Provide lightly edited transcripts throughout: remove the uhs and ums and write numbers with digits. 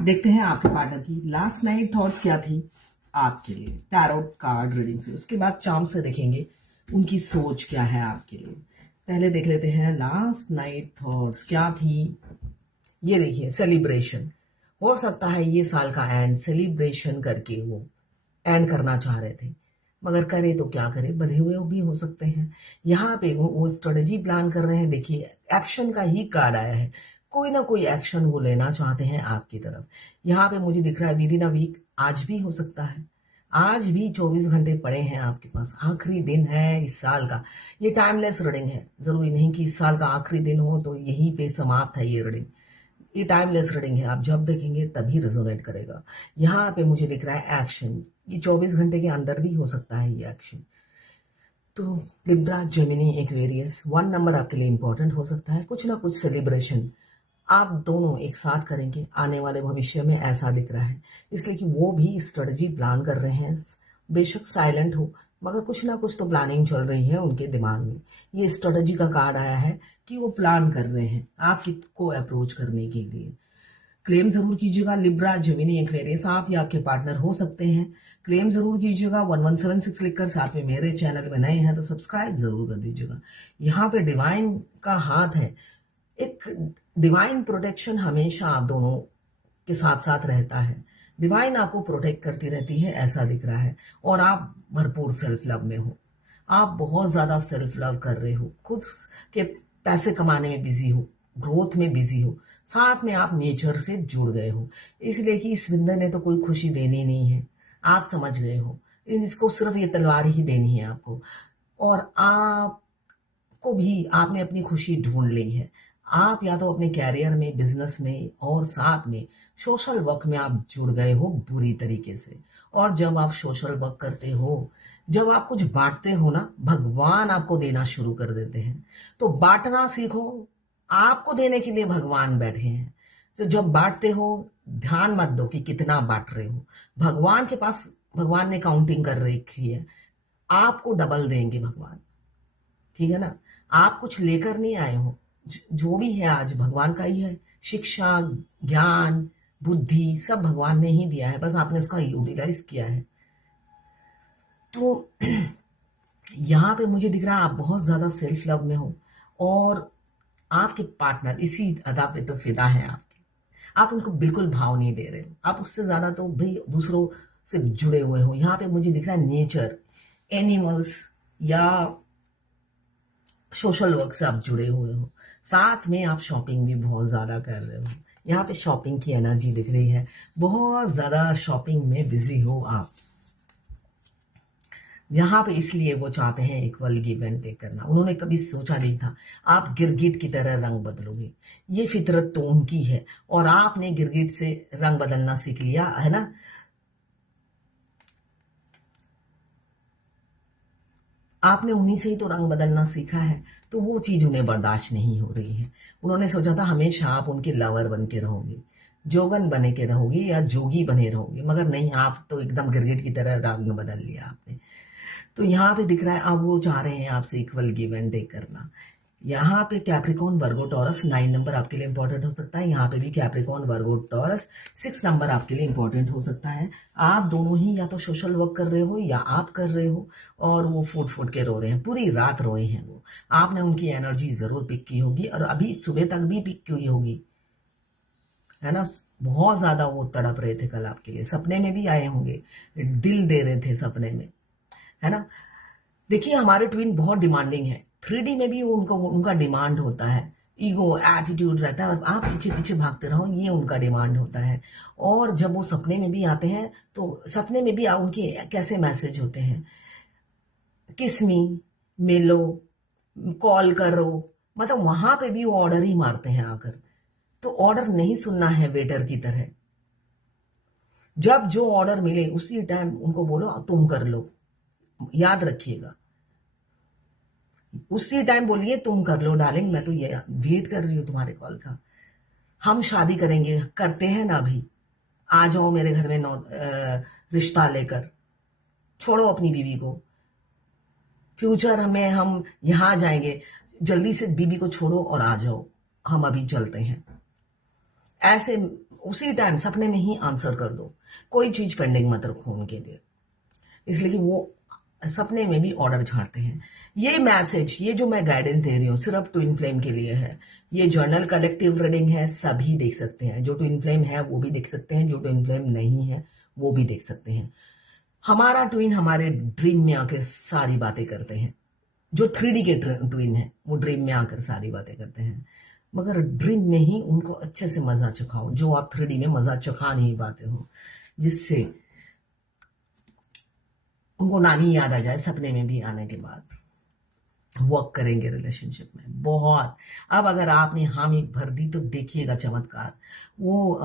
देखते हैं आपके पार्टनर की लास्ट नाइट थॉट्स क्या थी आपके लिए टैरोट कार्ड रीडिंग से। उसके बाद चार्म से देखेंगे उनकी सोच क्या है आपके लिए। पहले देख लेते हैं लास्ट नाइट थॉट्स क्या थी। ये देखिए, सेलिब्रेशन। हो सकता है ये साल का एंड सेलिब्रेशन करके वो एंड करना चाह रहे थे, मगर करे तो क्या करे, बधे हुए भी हो सकते हैं। यहाँ पे वो स्ट्रेटेजी प्लान कर रहे हैं। देखिए, एक्शन का ही कार्ड आया है। कोई ना कोई एक्शन वो लेना चाहते हैं आपकी तरफ। यहाँ पे मुझे दिख रहा है विद इन अ वीक, आज भी हो सकता है। आज भी 24 घंटे पड़े हैं आपके पास, आखिरी दिन है इस साल का। ये टाइमलेस रीडिंग है, जरूरी नहीं कि इस साल का आखिरी दिन हो तो यहीं पे समाप्त है ये रीडिंग। ये टाइमलेस रीडिंग है, आप जब देखेंगे तभी रेजोनेट करेगा। यहाँ पे मुझे दिख रहा है एक्शन, ये 24 घंटे के अंदर भी हो सकता है ये एक्शन। तो लिब्रा, जेमिनी, एक्वेरियस, 1 नंबर आपके लिए इंपॉर्टेंट हो सकता है। कुछ ना कुछ सेलिब्रेशन आप दोनों एक साथ करेंगे आने वाले भविष्य में, ऐसा दिख रहा है। इसलिए कि वो भी स्ट्रेटजी प्लान कर रहे हैं, बेशक साइलेंट हो मगर कुछ ना कुछ तो प्लानिंग चल रही है उनके दिमाग में। ये स्ट्रेटजी का कार्ड आया है कि वो प्लान कर रहे हैं आपकी को अप्रोच करने के लिए। क्लेम जरूर कीजिएगा लिब्रा, जेमिनी, एक्वेरियस, आप या आपके पार्टनर हो सकते हैं। क्लेम जरूर कीजिएगा 1176 लिखकर। साथ में मेरे चैनल में नए हैं तो सब्सक्राइब जरूर कर दीजिएगा। यहाँ पे डिवाइन का हाथ है, एक डिवाइन प्रोटेक्शन हमेशा आप दोनों के साथ साथ रहता है। डिवाइन आपको प्रोटेक्ट करती रहती है, ऐसा दिख रहा है। और आप भरपूर सेल्फ लव में हो, आप बहुत ज्यादा सेल्फ लव कर रहे हो, खुद के पैसे कमाने में बिजी हो, ग्रोथ में बिजी हो, साथ में आप नेचर से जुड़ गए हो। इसलिए कि इस बंदे ने तो कोई खुशी देनी नहीं है, आप समझ गए हो। इसको सिर्फ ये तलवार ही देनी है आपको, और आपको भी आपने अपनी खुशी ढूंढ ली है। आप या तो अपने कैरियर में, बिजनेस में और साथ में सोशल वर्क में आप जुड़ गए हो बुरी तरीके से। और जब आप सोशल वर्क करते हो, जब आप कुछ बांटते हो ना, भगवान आपको देना शुरू कर देते हैं। तो बांटना सीखो, आपको देने के लिए भगवान बैठे हैं। तो जब बांटते हो, ध्यान मत दो कि कितना बांट रहे हो। भगवान के पास, भगवान ने काउंटिंग कर रखी है, आपको डबल देंगे भगवान। ठीक है ना, आप कुछ लेकर नहीं आए हो, जो भी है आज भगवान का ही है। शिक्षा, ज्ञान, बुद्धि सब भगवान ने ही दिया है, बस आपने उसका यूटिलाइज किया है। तो यहाँ पे मुझे दिख रहा है आप बहुत ज्यादा सेल्फ लव में हो, और आपके पार्टनर इसी अदा पे तो फिदा है आपके। आप उनको बिल्कुल भाव नहीं दे रहे हो, आप उससे ज्यादा तो भाई दूसरों से जुड़े हुए हो। यहाँ पे मुझे दिख रहा है नेचर, एनिमल्स या सोशल वर्क से आप जुड़े हुए हो। साथ में आप शॉपिंग भी बहुत ज्यादा कर रहे हो। यहाँ पे शॉपिंग की एनर्जी दिख रही है, बहुत ज्यादा शॉपिंग में बिजी हो आप। यहाँ पे इसलिए वो चाहते हैं इक्वल गिव एंड टेक करना। उन्होंने कभी सोचा नहीं था आप गिरगिट की तरह रंग बदलोगे। ये फितरत तो उनकी है, और आपने गिरगिट से रंग बदलना सीख लिया है ना। आपने उन्हीं से ही तो रंग बदलना सीखा है, तो वो चीज उन्हें बर्दाश्त नहीं हो रही है। उन्होंने सोचा था हमेशा आप उनके लवर बन के रहोगे, जोगन बने के रहोगे या जोगी बने रहोगे, मगर नहीं, आप तो एकदम गिरगिट की तरह रंग बदल लिया आपने। तो यहाँ पे दिख रहा है अब वो चाह रहे हैं आपसे इक्वल गिव एंड टेक करना। यहाँ पे कैप्रिकॉन, वर्गो, टॉरस, 9 नंबर आपके लिए इंपॉर्टेंट हो सकता है। यहाँ पे भी कैप्रिकॉन, वर्गो, टॉरस, 6 नंबर आपके लिए इंपॉर्टेंट हो सकता है। आप दोनों ही या तो सोशल वर्क कर रहे हो या आप कर रहे हो, और वो फूट फूट के रो रहे हैं, पूरी रात रोए हैं वो। आपने उनकी एनर्जी जरूर पिक की होगी, और अभी सुबह तक भी पिक की होगी, है ना। बहुत ज्यादा वो तड़प रहे थे कल आपके लिए, सपने में भी आए होंगे, दिल दे रहे थे सपने में, है ना। देखिए, हमारे ट्विन बहुत डिमांडिंग है, 3D में भी उनको उनका डिमांड होता है, ईगो, एटीट्यूड रहता है, और आप पीछे पीछे भागते रहो, ये उनका डिमांड होता है। और जब वो सपने में भी आते हैं तो सपने में भी उनके कैसे मैसेज होते हैं, किसमी, मिलो, कॉल करो, मतलब वहां पे भी वो ऑर्डर ही मारते हैं आकर। तो ऑर्डर नहीं सुनना है वेटर की तरह, जब जो ऑर्डर मिले उसी टाइम उनको बोलो तुम कर लो, याद रखिएगा। उसी टाइम बोलिए तुम कर लो डार्लिंग, मैं तो ये वेट कर रही हूँ तुम्हारे कॉल का, हम शादी करेंगे, करते हैं ना अभी, आ जाओ मेरे घर में रिश्ता लेकर, छोड़ो अपनी बीवी को, फ्यूचर में हम यहाँ जाएंगे, जल्दी से बीवी को छोड़ो और आ जाओ, हम अभी चलते हैं। ऐसे उसी टाइम सपने में ही आंसर कर दो, कोई चीज पेंडिंग मत रखो उनके लिए, इसलिए कि वो सपने में भी ऑर्डर झाड़ते हैं। ये मैसेज, ये जो मैं गाइडेंस दे रही हूँ सिर्फ ट्विन फ्लेम के लिए है। ये जर्नल कलेक्टिव रीडिंग है, सभी देख सकते हैं, जो ट्विन फ्लेम है वो भी देख सकते हैं, जो ट्विन फ्लेम नहीं है वो भी देख सकते हैं। हमारा ट्विन हमारे ड्रीम में आकर सारी बातें करते हैं। जो 3D के ट्विन है वो ड्रीम में आकर सारी बातें करते हैं, मगर ड्रीम में ही उनको अच्छे से मजा चखाओ, जो आप 3D में मजा चखा नहीं पाते हो, जिससे उनको नानी याद आ जाए सपने में भी आने के बाद। वर्क करेंगे रिलेशनशिप में बहुत। अब अगर आपने हामी भर दी तो देखिएगा चमत्कार, वो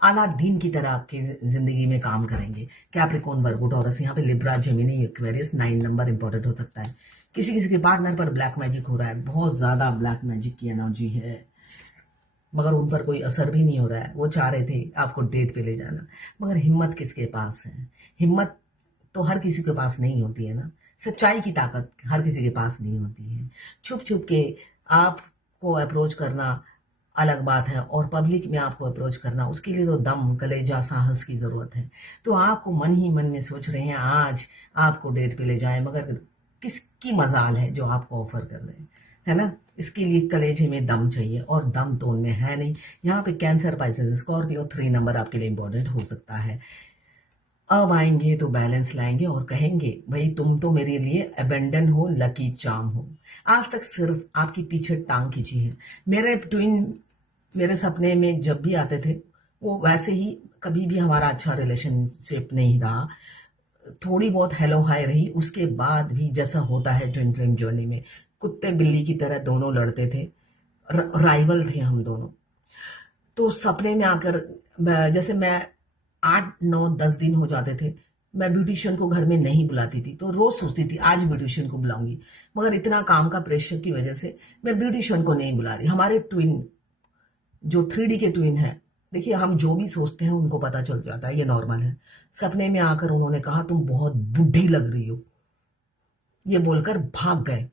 अलादीन की तरह आपकी जिंदगी में काम करेंगे। कैप्रिकॉर्न, वर्गो, टॉरस, यहाँ पे Libra, Gemini, Aquarius, 9 number important हो सकता है। किसी किसी के पार्टनर पर ब्लैक मैजिक हो रहा है, बहुत ज्यादा ब्लैक मैजिक की एनर्जी है, मगर उन पर कोई असर भी नहीं हो रहा है। वो चाह रहे थे आपको डेट पे ले जाना, मगर हिम्मत किसके पास है? हिम्मत तो हर किसी के पास नहीं होती है ना, सच्चाई की ताकत हर किसी के पास नहीं होती है। छुप छुप के आपको अप्रोच करना अलग बात है, और पब्लिक में आपको अप्रोच करना, उसके लिए तो दम, कलेजा, साहस की जरूरत है। तो आपको मन ही मन में सोच रहे हैं आज आपको डेट पे ले जाए, मगर किसकी मजाल है जो आपको ऑफर कर रहे हैं, है ना? इसके लिए कलेजे में दम चाहिए, और दम तो उनमें है नहीं। यहाँ पे कैंसर, पाइसेस, स्कॉर्पियो, 3 नंबर आपके लिए इंपॉर्टेंट हो सकता है। अब आएंगे तो बैलेंस लाएंगे और कहेंगे भाई तुम तो मेरे लिए अबेंडन हो, लकी चार्म हो। आज तक सिर्फ आपकी पीछे टांग खींची है। मेरे ट्विन मेरे सपने में जब भी आते थे, वो वैसे ही कभी भी हमारा अच्छा रिलेशनशिप नहीं रहा। थोड़ी बहुत हेलो हाय रही, उसके बाद भी जैसा होता है ट्विन फ्लेम जर्नी में, कुत्ते बिल्ली की तरह दोनों लड़ते थे, राइवल थे हम दोनों। तो सपने में आकर जैसे मैं 8 9 10 दिन हो जाते थे, मैं ब्यूटिशियन को घर में नहीं बुलाती थी, तो रोज सोचती थी आज ब्यूटिशियन को बुलाऊंगी, मगर इतना काम का प्रेशर की वजह से मैं ब्यूटिशियन को नहीं बुला रही। हमारे ट्विन जो 3D के ट्विन है, देखिए हम जो भी सोचते हैं उनको पता चल जाता है, ये नॉर्मल है। सपने में आकर उन्होंने कहा तुम बहुत बुढ़ी लग रही हो, ये बोलकर भाग गए।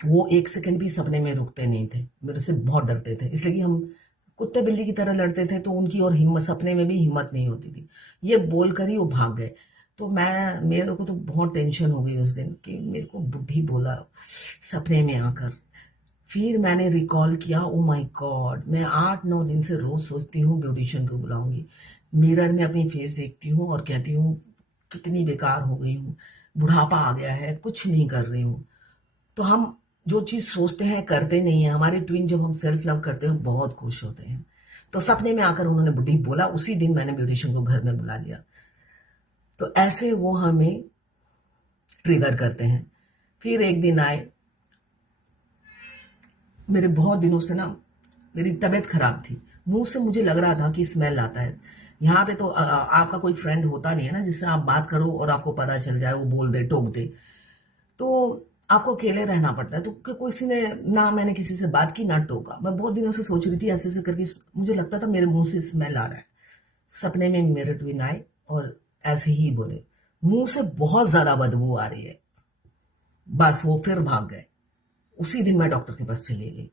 वो एक सेकंड भी सपने में रुकते नहीं थे, मेरे से बहुत डरते थे, इसलिए कि हम कुत्ते बिल्ली की तरह लड़ते थे, तो उनकी और हिम्मत, सपने में भी हिम्मत नहीं होती थी। ये बोलकर ही वो भाग गए। तो मेरे को तो बहुत टेंशन हो गई उस दिन कि मेरे को बुढ़ी बोला सपने में आकर। फिर मैंने रिकॉल किया, ओ माय गॉड, मैं 8 9 दिन से रोज सोचती हूँ ब्यूटिशियन को बुलाऊंगी, मिरर में अपनी फेस देखती हूँ और कहती हूँ कितनी बेकार हो गई हूँ, बुढ़ापा आ गया है, कुछ नहीं कर रही हूँ। तो हम जो चीज सोचते हैं करते नहीं है। हमारे ट्विन जब हम सेल्फ लव करते हैं बहुत खुश होते हैं। तो सपने में आकर उन्होंने बुढ़ी बोला, उसी दिन मैंने ब्यूटिशियन को घर में बुला लिया। तो ऐसे वो हमें ट्रिगर करते हैं। फिर एक दिन आए, मेरे बहुत दिनों से ना मेरी तबीयत खराब थी, मुंह से मुझे लग रहा था कि स्मेल आता है। यहाँ पे तो आपका कोई फ्रेंड होता नहीं है ना जिससे आप बात करो और आपको पता चल जाए, वो बोल दे, टोक दे, तो आपको अकेले रहना पड़ता है। तो किसी ने ना, मैंने किसी से बात की ना टोका। मैं बहुत दिनों से सोच रही थी, ऐसे ऐसे करके मुझे लगता था मेरे मुंह से स्मेल आ रहा है। सपने में मेरे ट्विन आए और ऐसे ही बोले मुंह से बहुत ज्यादा बदबू आ रही है। बस वो फिर भाग गए। उसी दिन मैं डॉक्टर के पास चली गई।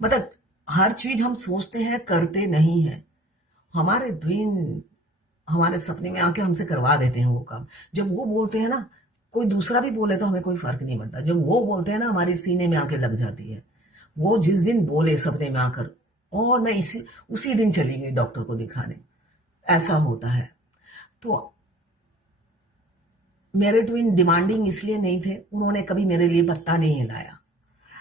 मतलब हर चीज हम सोचते हैं करते नहीं है। हमारे ट्विन हमारे सपने में आके हमसे करवा देते हैं वो काम। जब वो बोलते हैं ना, कोई दूसरा भी बोले तो हमें कोई फर्क नहीं पड़ता, जब वो बोलते हैं ना हमारे सीने में आके लग जाती है। वो जिस दिन बोले सपने में आकर, और मैं उसी दिन चली गई डॉक्टर को दिखाने। ऐसा होता है। तो मेरे ट्विन डिमांडिंग इसलिए नहीं थे, उन्होंने कभी मेरे लिए पत्ता नहीं हिलाया।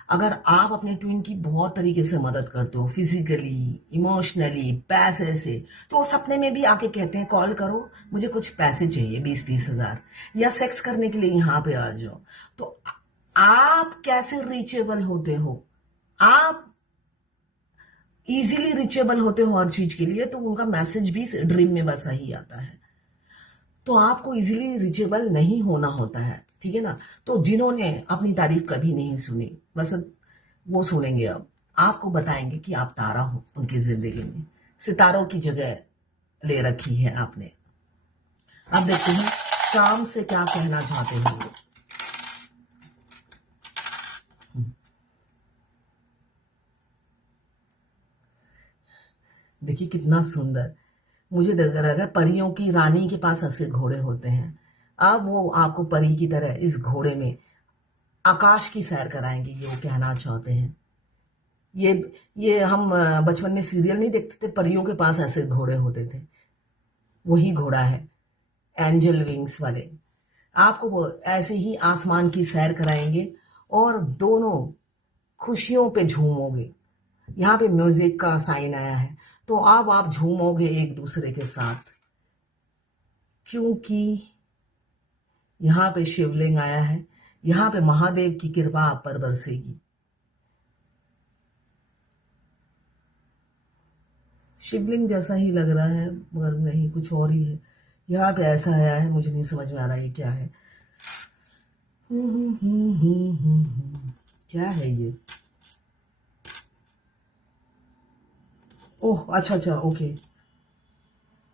अगर आप अपने ट्विन की बहुत तरीके से मदद करते हो, फिजिकली, इमोशनली, पैसे से, तो वो सपने में भी आके कहते हैं कॉल करो, मुझे कुछ पैसे चाहिए 20 30 हजार, या सेक्स करने के लिए यहाँ पे आ जाओ। तो आप कैसे रीचेबल होते हो? आप इजीली रीचेबल होते हो हर चीज के लिए, तो उनका मैसेज भी ड्रीम में वैसा ही आता है। तो आपको इजीली रीचेबल नहीं होना होता है, ठीक है ना? तो जिन्होंने अपनी तारीफ कभी नहीं सुनी, बस वो सुनेंगे। अब आपको बताएंगे कि आप तारा हो उनकी जिंदगी में, सितारों की जगह ले रखी है आपने। अब देखते हैं शाम से क्या कहना चाहते हैं वो। देखिए कितना सुंदर। मुझे लग रहा है परियों की रानी के पास ऐसे घोड़े होते हैं। अब वो आपको परी की तरह इस घोड़े में आकाश की सैर कराएंगे, ये वो कहना चाहते हैं। ये ये हम बचपन में सीरियल नहीं देखते थे, परियों के पास ऐसे घोड़े होते थे, वही घोड़ा है, एंजल विंग्स वाले। आपको वो ऐसे ही आसमान की सैर कराएंगे और दोनों खुशियों पे झूमोगे। यहाँ पे म्यूजिक का साइन आया है, तो अब आप झूमोगे एक दूसरे के साथ, क्योंकि यहाँ पे शिवलिंग आया है। यहाँ पे महादेव की कृपा आप पर बरसेगी। शिवलिंग जैसा ही लग रहा है मगर नहीं, कुछ और ही है। यहाँ पे ऐसा आया है, मुझे नहीं समझ में आ रहा ये क्या है। क्या है ये? ओह अच्छा अच्छा, ओके।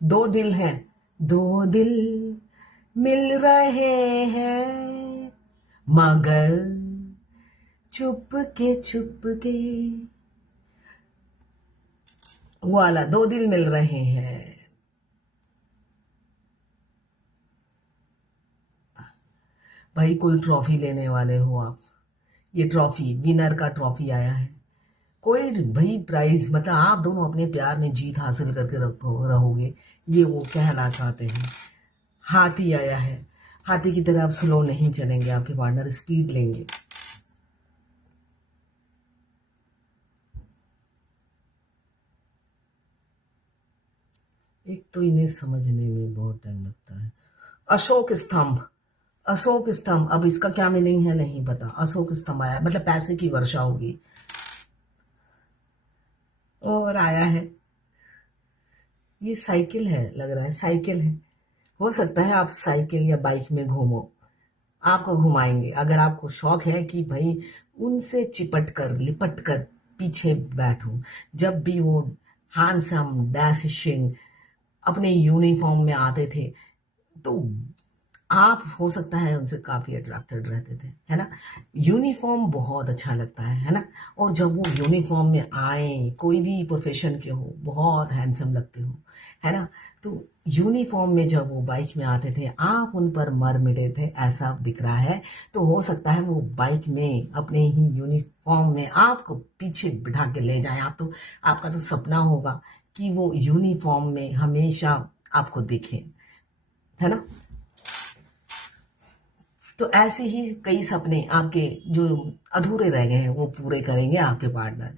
दो दिल हैं, दो दिल मिल रहे हैं मगर चुप के वाला, दो दिल मिल रहे हैं। भाई कोई ट्रॉफी लेने वाले हो आप, ये ट्रॉफी विनर का ट्रॉफी आया है। कोई भाई प्राइज, मतलब आप दोनों अपने प्यार में जीत हासिल करके रहोगे, ये वो कहना चाहते हैं। हाथी आया है, हाथी की तरह आप स्लो नहीं चलेंगे, आपके पार्टनर स्पीड लेंगे। एक तो इन्हें समझने में बहुत टाइम लगता है। अशोक स्तंभ, अशोक स्तंभ, अब इसका क्या मीनिंग है नहीं पता। अशोक स्तंभ आया मतलब पैसे की वर्षा होगी। और आया है, ये साइकिल है, लग रहा है साइकिल है। हो सकता है आप साइकिल या बाइक में घूमो, आपको घुमाएंगे। अगर आपको शौक है कि भाई उनसे चिपट कर लिपट कर पीछे बैठूं, जब भी वो हैंडसम डैशिंग अपने यूनिफॉर्म में आते थे, तो आप हो सकता है उनसे काफी अट्रैक्टेड रहते थे, है ना। यूनिफॉर्म बहुत अच्छा लगता है ना। और जब वो यूनिफॉर्म में आए, कोई भी प्रोफेशन के हो, बहुत हैंडसम लगते हो, है ना। तो यूनिफॉर्म में जब वो बाइक में आते थे, आप उन पर मर मिटे थे, ऐसा दिख रहा है। तो हो सकता है वो बाइक में अपने ही यूनिफॉर्म में आपको पीछे बिठा के ले जाए। आप तो, आपका तो सपना होगा कि वो यूनिफॉर्म में हमेशा आपको दिखे, है ना। तो ऐसे ही कई सपने आपके जो अधूरे रह गए हैं वो पूरे करेंगे आपके पार्टनर,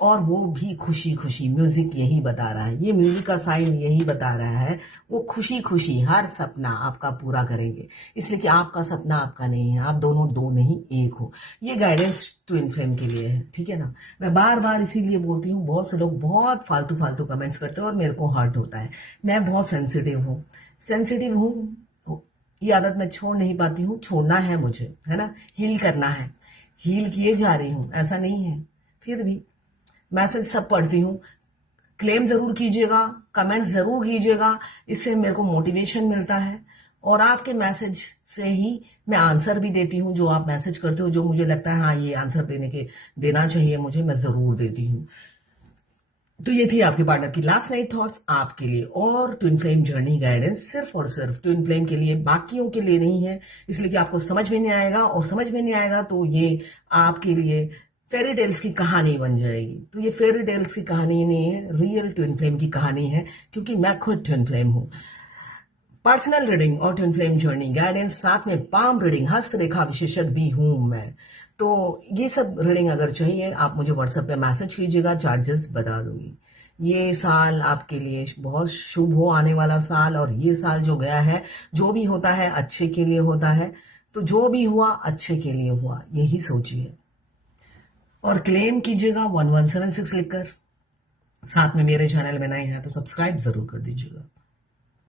और वो भी खुशी खुशी। म्यूजिक यही बता रहा है, ये म्यूजिक का साइन यही बता रहा है, वो खुशी खुशी हर सपना आपका पूरा करेंगे। इसलिए कि आपका सपना आपका नहीं है, आप दोनों दो नहीं एक हो। ये गाइडेंस ट्विन फ्लेम के लिए है, ठीक है ना। मैं बार बार इसीलिए बोलती हूँ, बहुत से लोग बहुत फालतू फालतू कमेंट्स करते हैं और मेरे को हर्ट होता है। मैं बहुत सेंसिटिव हूँ। ये आदत मैं छोड़ नहीं पाती हूँ, छोड़ना है मुझे, है ना। हील करना है, हील किए जा रही हूँ, ऐसा नहीं है। फिर भी मैसेज सब पढ़ती हूँ, क्लेम जरूर कीजिएगा, कमेंट्स जरूर कीजिएगा, इससे मेरे को मोटिवेशन मिलता है। और आपके मैसेज से ही मैं आंसर भी देती हूँ, जो आप मैसेज करते हो, जो मुझे लगता है हाँ ये आंसर देना चाहिए मुझे, मैं जरूर देती हूँ। तो ये थी आपके पार्टनर की लास्ट नाइट थॉट्स आपके लिए, और ट्विन फ्लेम जर्नी गाइडेंस सिर्फ और सिर्फ ट्विन फ्लेम के लिए, बाकियों के लिए नहीं है। इसलिए कि आपको समझ में नहीं आएगा, और समझ में नहीं आएगा तो ये आपके लिए फेरी टेल्स की कहानी बन जाएगी। तो ये फेरी टेल्स की कहानी नहीं है, रियल ट्विन फ्लेम की कहानी है, क्योंकि मैं खुद ट्विन फ्लेम हूँ। पर्सनल रीडिंग और ट्विन फ्लेम जर्नी गाइडेंस, साथ में पाम रीडिंग, हस्तरेखा विशेषज्ञ भी हूं मैं। तो ये सब रीडिंग अगर चाहिए आप मुझे व्हाट्सएप पे मैसेज कीजिएगा, चार्जेस बता दूंगी। ये साल आपके लिए बहुत शुभ हो, आने वाला साल। और ये साल जो गया है, जो भी होता है अच्छे के लिए होता है। तो जो भी हुआ अच्छे के लिए हुआ, यही सोचिए। और क्लेम कीजिएगा 1176 लिखकर। साथ में मेरे चैनल में नए हैं तो सब्सक्राइब जरूर कर दीजिएगा।